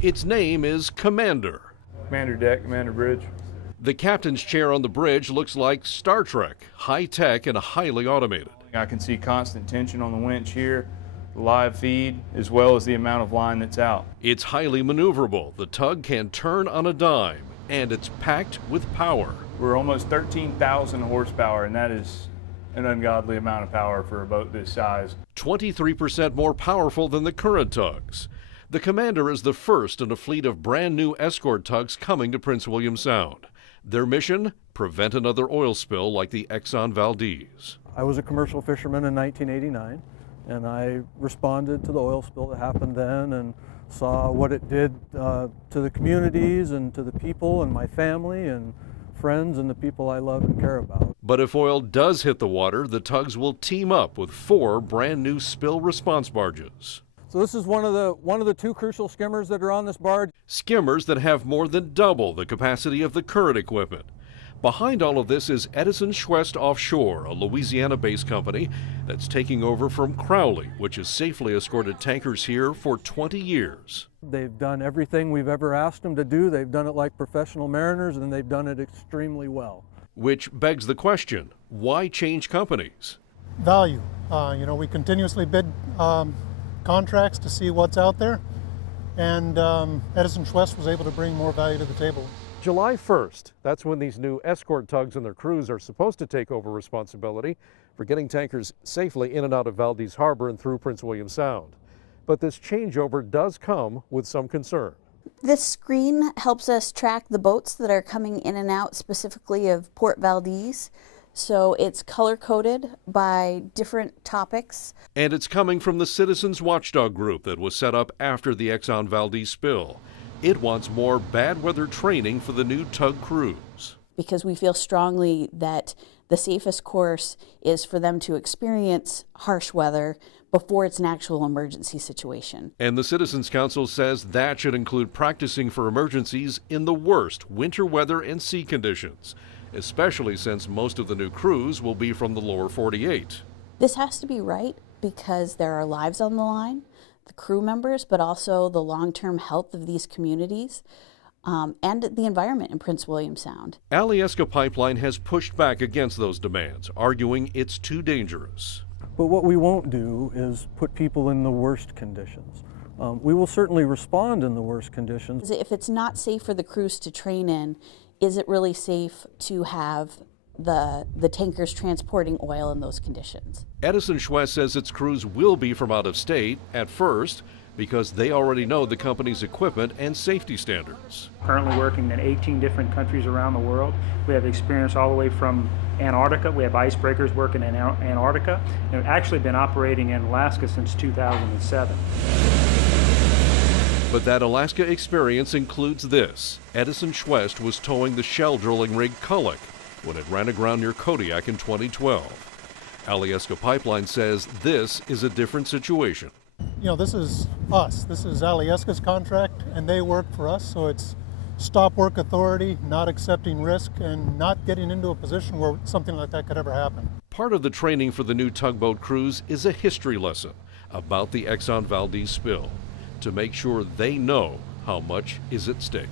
Its name is Commander. Commander deck, Commander bridge. The captain's chair on the bridge looks like Star Trek, high-tech and highly automated. I can see constant tension on the winch here, the live feed, as well as the amount of line that's out. It's highly maneuverable. The tug can turn on a dime, and it's packed with power. We're almost 13,000 horsepower, and that is an ungodly amount of power for a boat this size. 23% more powerful than the current tugs. The Commander is the first in a fleet of brand new escort tugs coming to Prince William Sound. Their mission? Prevent another oil spill like the Exxon Valdez. I was a commercial fisherman in 1989, and I responded to the oil spill that happened then and saw what it did to the communities and to the people and my family and friends and the people I love and care about. But if oil does hit the water, the tugs will team up with 4 brand new spill response barges. So this is one of the 2 crucial skimmers that are on this barge. Skimmers that have more than double the capacity of the current equipment. Behind all of this is Edison Schwest Offshore, a Louisiana-based company that's taking over from Crowley, which has safely escorted tankers here for 20 years. They've done everything we've ever asked them to do. They've done it like professional mariners, and they've done it extremely well. Which begs the question, why change companies? Value. We continuously bid contracts to see what's out there, and Edison Schwest was able to bring more value to the table. July 1st, that's when these new escort tugs and their crews are supposed to take over responsibility for getting tankers safely in and out of Valdez Harbor and through Prince William Sound. But this changeover does come with some concern. This screen helps us track the boats that are coming in and out specifically of Port Valdez. So it's color-coded by different topics. And it's coming from the Citizens Watchdog group that was set up after the Exxon Valdez spill. It wants more bad weather training for the new tug crews. Because we feel strongly that the safest course is for them to experience harsh weather before it's an actual emergency situation. And the Citizens Council says that should include practicing for emergencies in the worst winter weather and sea conditions, especially since most of the new crews will be from the lower 48. This has to be right because there are lives on the line, the crew members, but also the long-term health of these communities and the environment in Prince William Sound. Alyeska Pipeline has pushed back against those demands, arguing it's too dangerous. But what we won't do is put people in the worst conditions. We will certainly respond in the worst conditions. If it's not safe for the crews to train in, is it really safe to have the tankers transporting oil in those conditions? Edison Schwest says its crews will be from out of state at first because they already know the company's equipment and safety standards. Currently working in 18 different countries around the world. We have experience all the way from Antarctica. We have icebreakers working in Antarctica, and we've actually been operating in Alaska since 2007. But that Alaska experience includes this. Edison Schwest was towing the shell drilling rig Kulloch when it ran aground near Kodiak in 2012. Alyeska Pipeline says this is a different situation. This is us. This is Alyeska's contract, and they work for us, so it's stop work authority, not accepting risk, and not getting into a position where something like that could ever happen. Part of the training for the new tugboat crews is a history lesson about the Exxon Valdez spill to make sure they know how much is at stake.